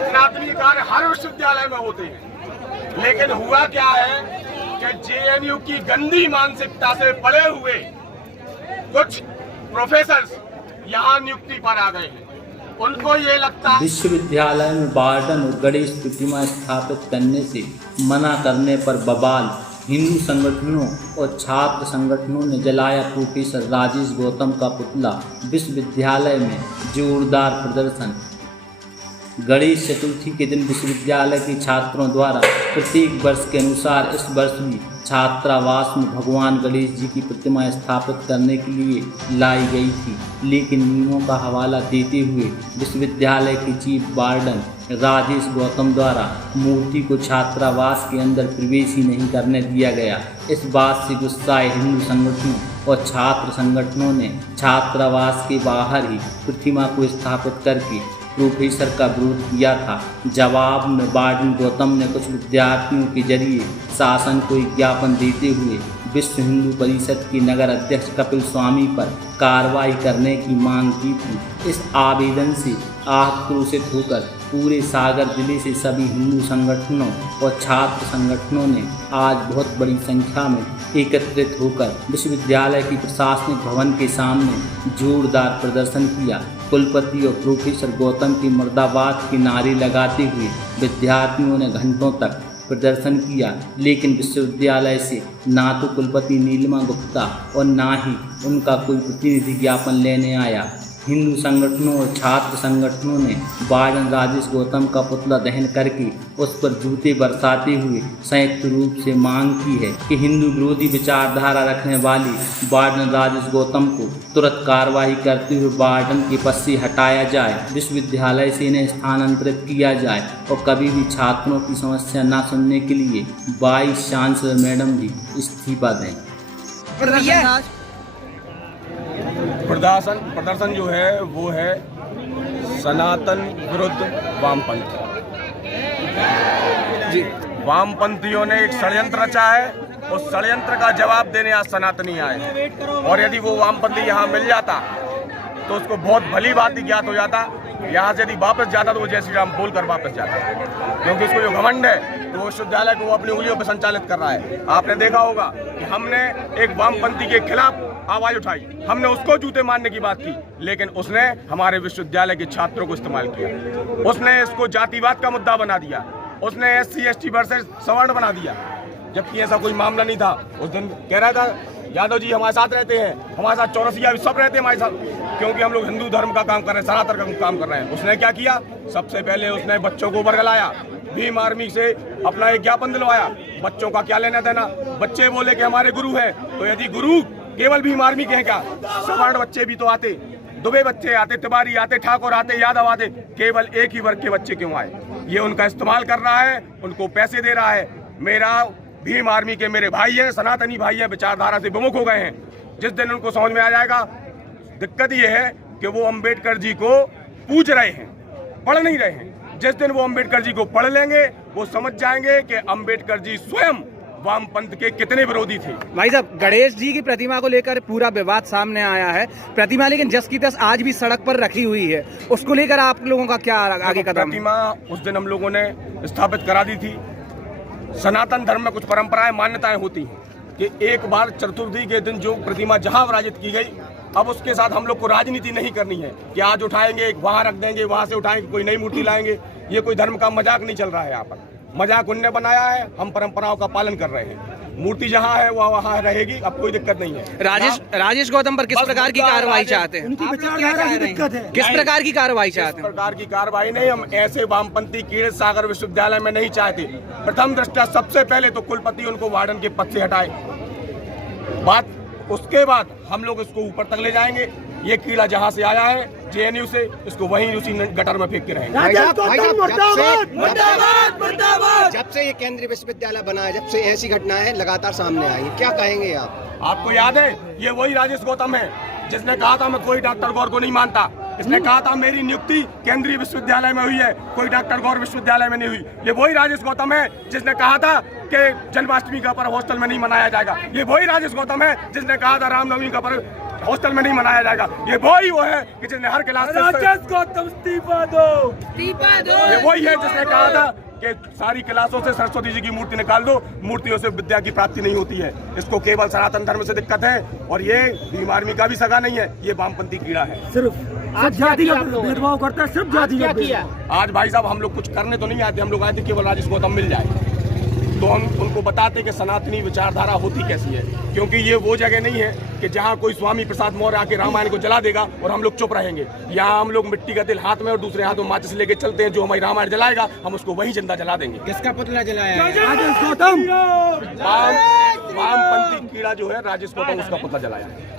सनातनी कार्य हर विश्वविद्यालय में होते हैं, लेकिन हुआ क्या है कि जेएनयू की गंदी मानसिकता से पड़े हुए कुछ प्रोफेसर्स यहाँ नियुक्ति पर आ गए हैं। उनको ये लगता है विश्वविद्यालय में वार्डन और गणेश प्रतिमा स्थापित करने से मना करने पर बवाल। हिंदू संगठनों और छात्र संगठनों ने जलाया प्रोफेसर राजेश गौतम का पुतला। विश्वविद्यालय में जोरदार प्रदर्शन। गणेश चतुर्थी के दिन विश्वविद्यालय के छात्रों द्वारा प्रत्येक वर्ष के अनुसार इस वर्ष भी छात्रावास में भगवान गणेश जी की प्रतिमा स्थापित करने के लिए लाई गई थी, लेकिन नियमों का हवाला देते हुए विश्वविद्यालय के चीफ वार्डन राजेश गौतम द्वारा मूर्ति को छात्रावास के अंदर प्रवेश ही नहीं करने दिया गया। इस बात से गुस्साए हिंदू संगठनों और छात्र संगठनों ने छात्रावास के बाहर ही प्रतिमा को स्थापित करके प्रोफेसर का विरोध किया था। जवाब में वार्डन गौतम ने कुछ विद्यार्थियों के जरिए शासन को एक ज्ञापन देते हुए विश्व हिंदू परिषद के नगर अध्यक्ष कपिल स्वामी पर कार्रवाई करने की मांग की थी। इस आवेदन से आक्रोशित होकर पूरे सागर जिले से सभी हिंदू संगठनों और छात्र संगठनों ने आज बहुत बड़ी संख्या में एकत्रित होकर विश्वविद्यालय की प्रशासनिक भवन के सामने जोरदार प्रदर्शन किया। कुलपति और प्रोफेसर गौतम के मुर्दाबाद के नारे लगाते हुए विद्यार्थियों ने घंटों तक प्रदर्शन किया, लेकिन विश्वविद्यालय से ना तो कुलपति नीलिमा गुप्ता और ना ही उनका कोई प्रतिनिधि ज्ञापन लेने आया। हिंदू संगठनों और छात्र संगठनों ने वार्डन राजेश गौतम का पुतला दहन करके उस पर जूते बरसाते हुए संयुक्त रूप से मांग की है कि हिंदू विरोधी विचारधारा रखने वाली वार्डन राजेश गौतम को तुरंत कार्रवाई करते हुए वार्डन के पद से हटाया जाए, विश्वविद्यालय से इन्हें स्थानांतरित किया जाए और कभी भी छात्रों की समस्या न सुनने के लिए वाइस चांसलर मैडम भी इस्तीफा दें। प्रदर्शन जो है वो है सनातन विरुद्ध वामपंथी। वामपंथियों ने एक षड्यंत्र रचा है, उस षड्यंत्र का जवाब देने आज सनातनी आए, और यदि वो वामपंथी यहाँ मिल जाता तो उसको बहुत भली बात ही ज्ञात हो जाता। यहाँ से यदि वापस जाता तो वो जय श्री राम बोल कर वापस जाता, क्योंकि उसको जो घमंड है तो विश्वविद्यालय को वो अपनी उंगलियों पर संचालित कर रहा है। आपने देखा होगा कि हमने एक वामपंथी के खिलाफ आवाज उठाई, हमने उसको जूते मारने की बात की, लेकिन उसने हमारे विश्वविद्यालय के छात्रों को इस्तेमाल किया। उसने इसको जातिवाद का मुद्दा बना दिया, उसने SC ST वर्सेस सवर्ण बना दिया, जबकि ऐसा कोई मामला नहीं था। उस दिन कह रहा था यादव जी हमारे साथ रहते हैं, हमारे साथ चौरसिया भी सब रहते हैं हमारे साथ, क्योंकि हम लोग हिंदू धर्म का काम कर रहे हैं, सनातन का काम कर रहे हैं। उसने क्या किया? सबसे पहले उसने बच्चों को बरगलाया, भीम आर्मी से अपना एक ज्ञापन दिलवाया। बच्चों का क्या लेना देना? बच्चे बोले कि हमारे गुरु हैं, तो यदि गुरु केवल भीम आर्मी के हैं क्या? सवर्ण बच्चे भी तो आते, दुबे बच्चे आते, तिवारी आते, ठाकुर आते, यादव आते, केवल एक ही वर्ग के बच्चे क्यों आए? ये उनका इस्तेमाल कर रहा है, उनको पैसे दे रहा है। मेरा भीम आर्मी के मेरे भाई हैं, सनातनी भाई हैं, विचारधारा से विमुख हो गए हैं। जिस दिन उनको समझ में आ जाएगा, दिक्कत ये है कि वो अंबेडकर जी को पूज रहे हैं, पढ़ नहीं रहे हैं। जिस दिन वो अंबेडकर जी को पढ़ लेंगे, वो समझ जाएंगे कि अंबेडकर जी स्वयं वामपंथ के कितने विरोधी थे। भाई साहब, गणेश जी की प्रतिमा को लेकर पूरा विवाद सामने आया है। प्रतिमा लेकिन जस की तस आज भी सड़क पर रखी हुई है, उसको लेकर आप लोगों का क्या आगे कदम? प्रतिमा उस दिन हम लोगों ने स्थापित करा दी थी। सनातन धर्म में कुछ परंपराएं, मान्यताएं होती हैं कि एक बार चतुर्थी के दिन जो प्रतिमा जहां विराजित की गई, अब उसके साथ हम लोग को राजनीति नहीं करनी है कि आज उठाएंगे वहां रख देंगे, वहां से उठाएंगे कोई नई मूर्ति लाएंगे। ये कोई धर्म का मजाक नहीं चल रहा है। यहाँ पर मजाक उनने बनाया है, हम परंपराओं का पालन कर रहे हैं। मूर्ति जहाँ है वह वहाँ रहेगी, अब कोई दिक्कत नहीं है। राजेश गौतम पर किस प्रकार की कार्रवाई चाहते हैं? उनकी विचारधारा की दिक्कत है। किस प्रकार की कार्रवाई चाहते हैं? इस प्रकार की कार्रवाई नहीं, हम ऐसे वामपंथी कीड़े सागर विश्वविद्यालय में नहीं चाहते। प्रथम दृष्टया सबसे पहले तो कुलपति उनको वार्डन के पद से हटाए, उसके बाद हम लोग इसको ऊपर तक ले जाएंगे। ये कीड़ा जहाँ से आया है JNU से, इसको वहीं उसी गटर में फेंक के रहेंगे। जब से ये केंद्रीय विश्वविद्यालय बना है, जब से ऐसी घटनाएं लगातार सामने आई, क्या कहेंगे आप? आपको याद है, ये वही राजेश गौतम है जिसने कहा था मैं कोई डॉक्टर गौर को नहीं मानता। इसने कहा था मेरी नियुक्ति केंद्रीय विश्वविद्यालय में हुई है, कोई डॉक्टर गौर विश्वविद्यालय में नहीं हुई। ये वही राजेश गौतम है जिसने कहा था कि जन्माष्टमी का पर्व हॉस्टल में नहीं मनाया जाएगा। ये वही राजेश गौतम है जिसने कहा था रामनवमी का पर्व हॉस्टल में नहीं मनाया जाएगा। ये वो है कि जिसने हर क्लास से इस्तीफा दो। ये वही है जिसने कहा था कि सारी क्लासों से सरस्वती जी की मूर्ति निकाल दो, मूर्तियों से विद्या की प्राप्ति नहीं होती है। इसको केवल सनातन धर्म से दिक्कत है और ये भीम आर्मी का भी सगा नहीं है, ये वामपंथी कीड़ा है। सिर्फ जातिगत भेदभाव करता है, सिर्फ जातिगत। आज भाई साहब हम लोग कुछ करने तो नहीं आते, हम लोग आए थे केवल राजेश गौतम मिल जाए तो हम उनको बताते कि सनातनी विचारधारा होती कैसी है, क्योंकि ये वो जगह नहीं है कि जहाँ कोई स्वामी प्रसाद मौर्य आके रामायण को जला देगा और हम लोग चुप रहेंगे। यहाँ हम लोग मिट्टी का तिल हाथ में और दूसरे हाथ में माचिस लेके चलते हैं, जो हमारी रामायण जलाएगा हम उसको वही जिंदा जला देंगे। किसका पुतला जलाया है? राजेश गौतम। वामपंथी कीड़ा जो है राजेश गौतम, उसका पुतला जलाया है।